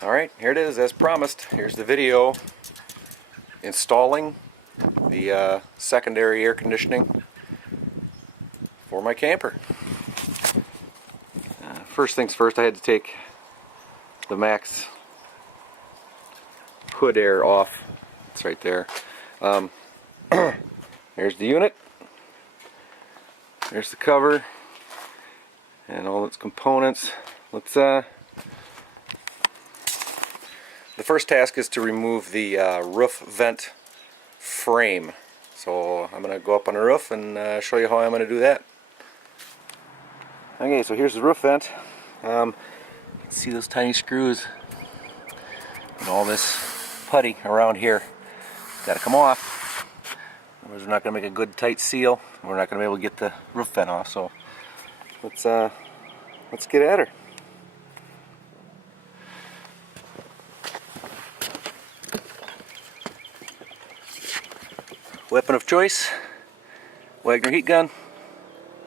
Alright, here it is as promised. Here's the video installing the secondary air conditioning for my camper. First things first, I had to take the max hood air off. It's right there. There's the unit. There's the cover and all its components. Let's the first task is to remove the roof vent frame. So I'm going to go up on the roof and show you how I'm going to do that. Okay, so here's the roof vent. You can see those tiny screws and all this putty around here. Got to come off. Otherwise we're not going to make a good tight seal. We're not going to be able to get the roof vent off. So let's get at her. Weapon of choice, Wagner heat gun,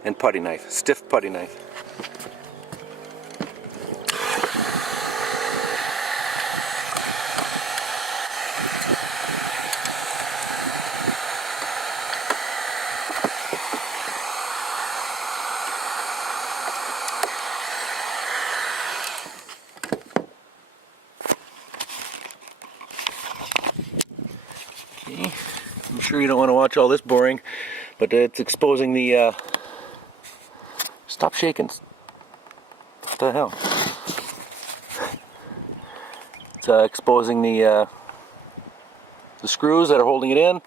and putty knife, stiff putty knife. Okay. I'm sure you don't want to watch all this boring, but it's exposing the, stop shaking. What the hell? It's exposing the screws that are holding it in.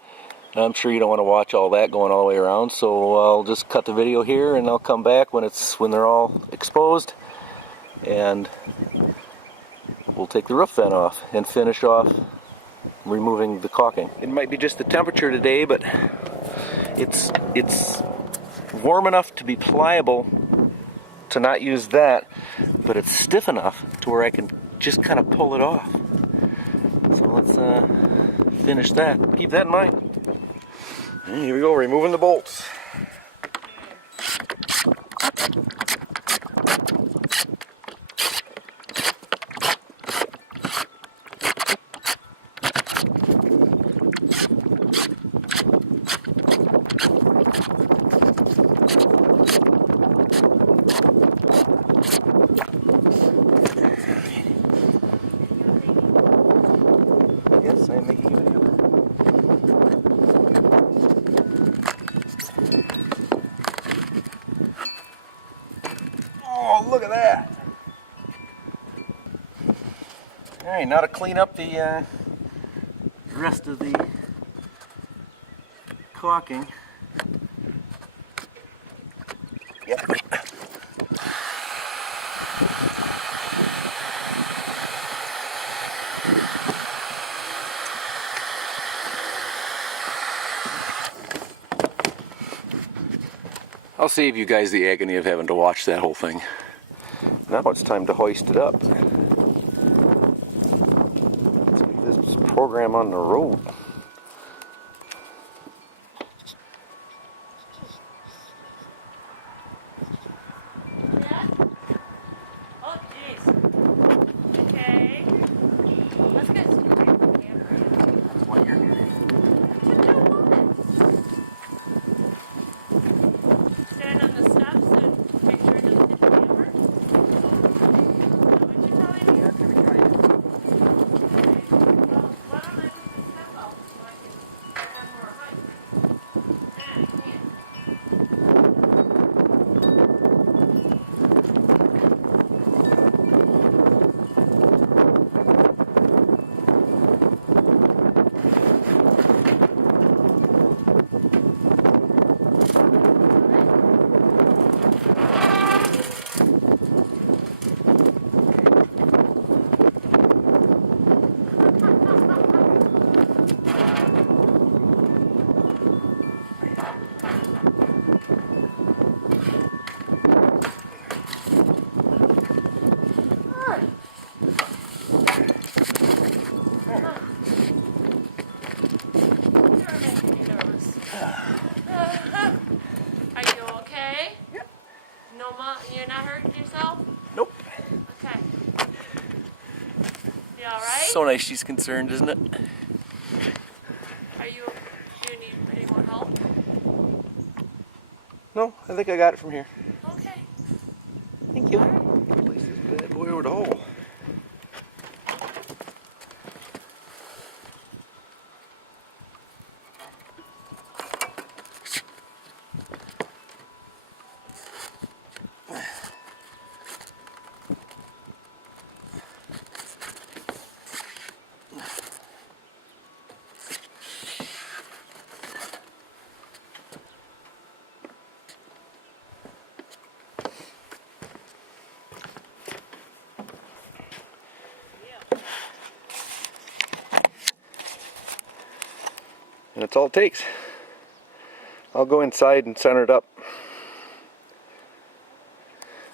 I'm sure you don't want to watch all that going all the way around, so I'll just cut the video here and I'll come back when they're all exposed, and we'll take the roof vent off and finish off removing the caulking. It might be just the temperature today, but it's warm enough to be pliable to not use that, but it's stiff enough to where I can just kind of pull it off. So let's finish that. Keep that in mind. And here we go, removing the bolts. Yes, I am making a video. Oh, look at that! Alright, now to clean up the rest of the caulking. Yep. I'll save you guys the agony of having to watch that whole thing. Now it's time to hoist it up. Let's get this program on the road. Oh, jeez. Okay. Let's get That's why you're here. stand on the steps and make sure it doesn't hit the camera. What you telling me? Okay. Well, why don't I put the step out? You alright? So nice she's concerned, isn't it? Do you need any more help? No, I think I got it from here. Okay. Thank you. Place this bad boy over the hole. And that's all it takes. I'll go inside and center it up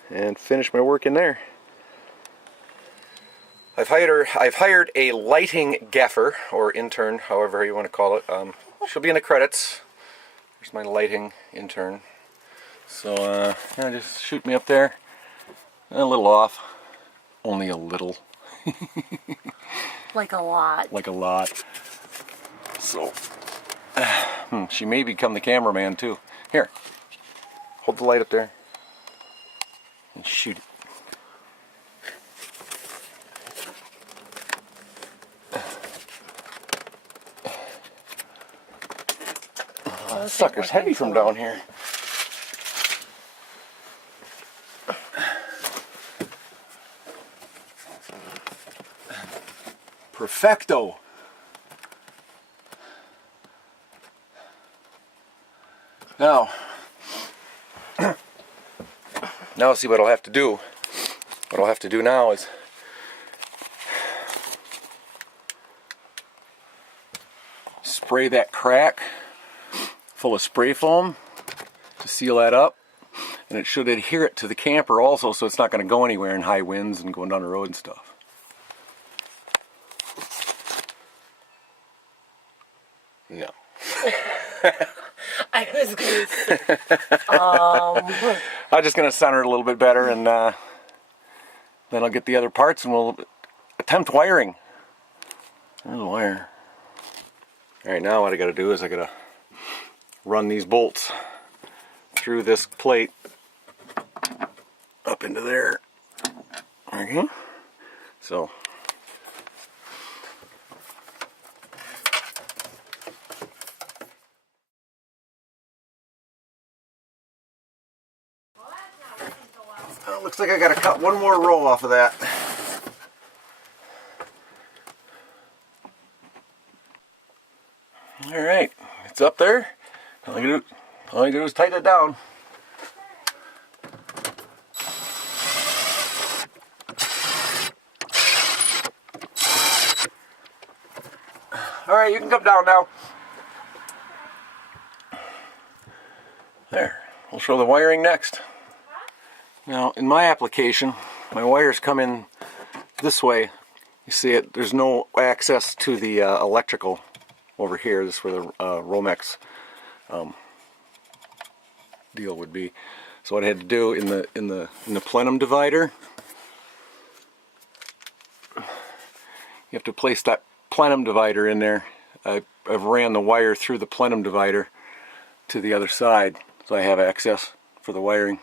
and finish my work in there. I've hired a lighting gaffer, or intern, however you want to call it. She'll be in the credits. There's my lighting intern. So yeah, just shoot me up there. A little off. Only a little. Like a lot. Like a lot. So she may become the cameraman too. Here, hold the light up there and shoot it. Oh, this sucker's heavy from down here. Perfecto. Now see what I'll have to do. What I'll have to do now is spray that crack full of spray foam to seal that up, and it should adhere it to the camper also, so it's not going to go anywhere in high winds and going down the road and stuff. No. I was going to say, I'm just going to center it a little bit better, and then I'll get the other parts and we'll attempt wiring. There's the wire. Alright, now what I got to do is I got to run these bolts through this plate up into there. Okay. So looks like I got to cut one more row off of that. Alright, it's up there. All I gotta do is tighten it down. Alright, you can come down now. There, we'll show the wiring next. Now, in my application, my wires come in this way. You see it, there's no access to the electrical over here. This is where the Romex deal would be. So what I had to do in the plenum divider, you have to place that plenum divider in there. I've ran the wire through the plenum divider to the other side, so I have access for the wiring.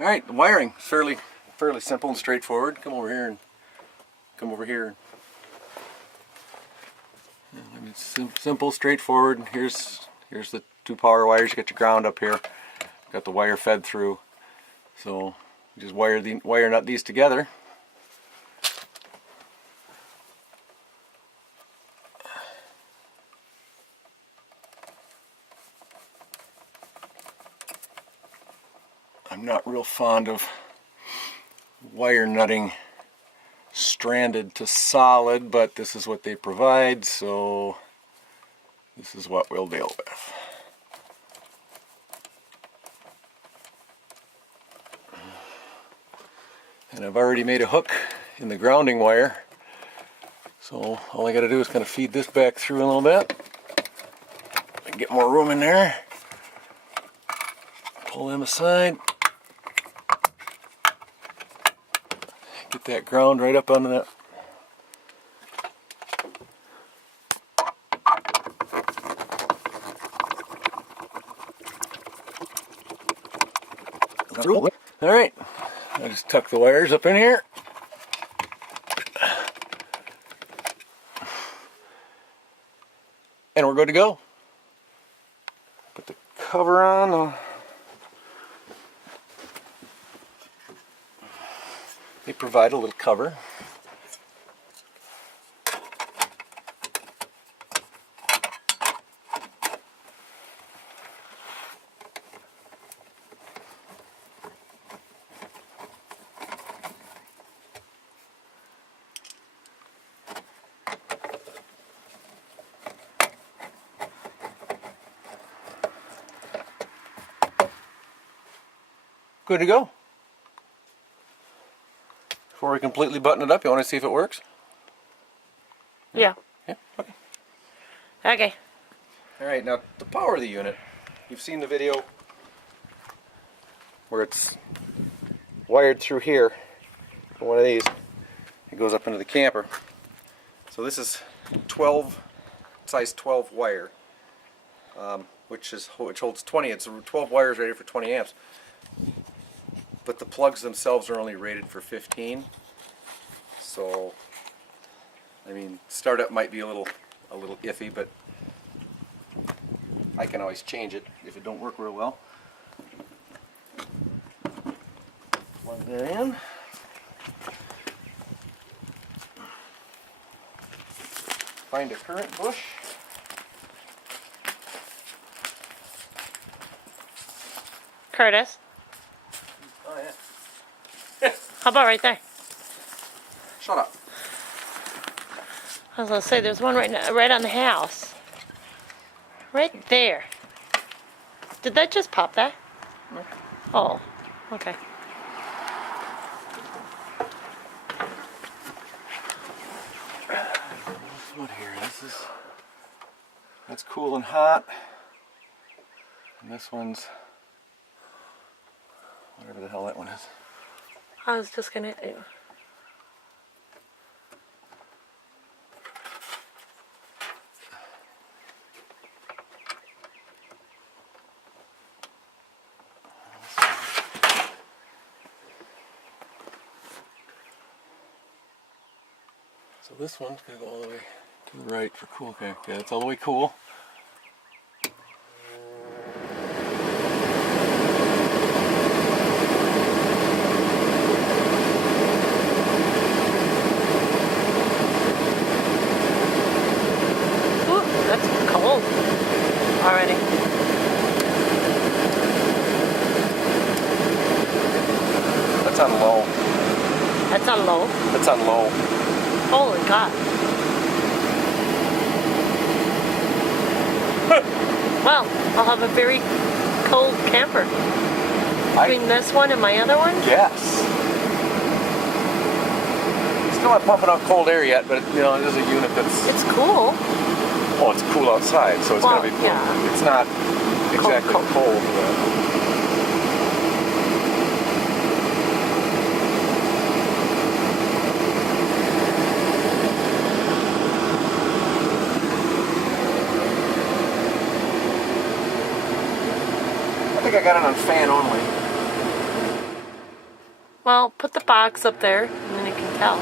All right, the wiring is fairly simple and straightforward. Come over here and come over here. It's simple, straightforward. Here's the two power wires. You got your ground up here. Got the wire fed through. So you just wire nut these together. I'm not real fond of wire nutting stranded to solid, but this is what they provide, so this is what we'll deal with. And I've already made a hook in the grounding wire, so all I got to do is kind of feed this back through a little bit and get more room in there. Pull them aside. Get that ground right up onto that. Alright, I just tuck the wires up in here. And we're good to go. Put the cover on. They provide a little cover. Good to go. Before we completely button it up, you want to see if it works? Yeah. Yeah, okay. Okay. Alright, now to power the unit, you've seen the video where it's wired through here, one of these, it goes up into the camper. So this is 12, size 12 wire, which holds 20, it's 12 wires rated for 20 amps. But the plugs themselves are only rated for 15. So, I mean, startup might be a little iffy, but I can always change it if it don't work real well. Plug that in. Find a current bush. Curtis, Oh yeah. how about right there? Shut up. I was gonna say there's one right on the house. Right there. Did that just pop that? No. Oh, okay. What here? That's cool and hot. And this one's whatever the hell that one is. I was just gonna. So this one's gonna go all the way to the right for cool. Okay, that's all the way cool. Ooh, that's cold already. That's on low. That's on low. That's on low. Holy God. Well, I'll have a very cold camper. Between this one and my other one? Yes. Still not pumping out cold air yet, but you know, it is a unit that's. It's cool. Oh, it's cool outside, so it's Well, gonna be cool. yeah. It's not exactly Cold. cold. But I think I got it on fan only. Well, put the box up there and then you can tell.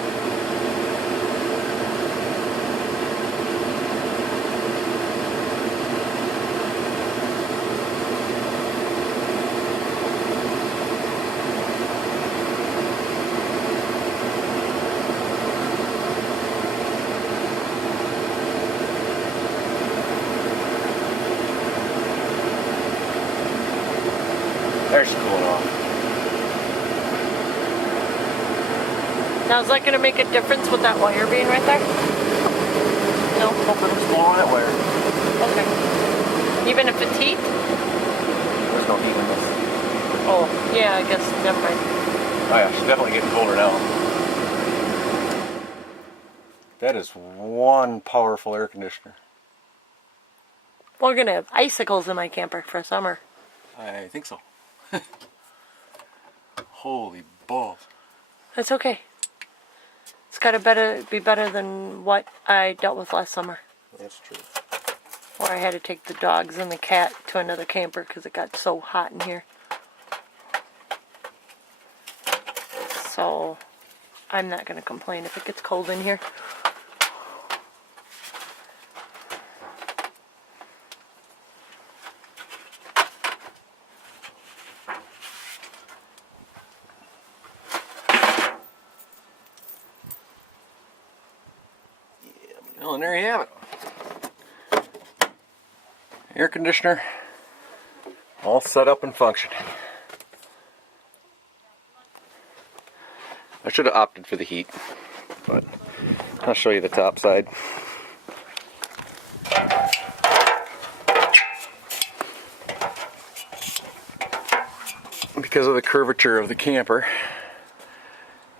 There's cooling off. Now, is that going to make a difference with that wire being right there? No? It's blowing that wire. Okay. Even if it's heat? There's no heat in this. Oh, yeah, I guess. Never mind. Oh yeah, she's definitely getting colder now. That is one powerful air conditioner. We're going to have icicles in my camper for summer. I think so. Holy balls. That's okay. got to be better than what I dealt with last summer. That's true. Where I had to take the dogs and the cat to another camper because it got so hot in here. So I'm not going to complain if it gets cold in here. Well, and there you have it. Air conditioner all set up and functioning. I should have opted for the heat, but I'll show you the top side. Because of the curvature of the camper,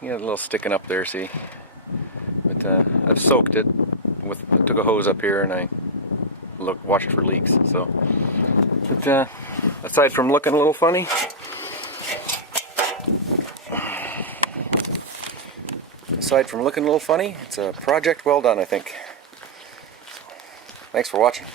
you got a little sticking up there, see? But I've soaked it with, I took a hose up here and I watched for leaks. So, but aside from looking a little funny, it's a project well done, I think. Thanks for watching.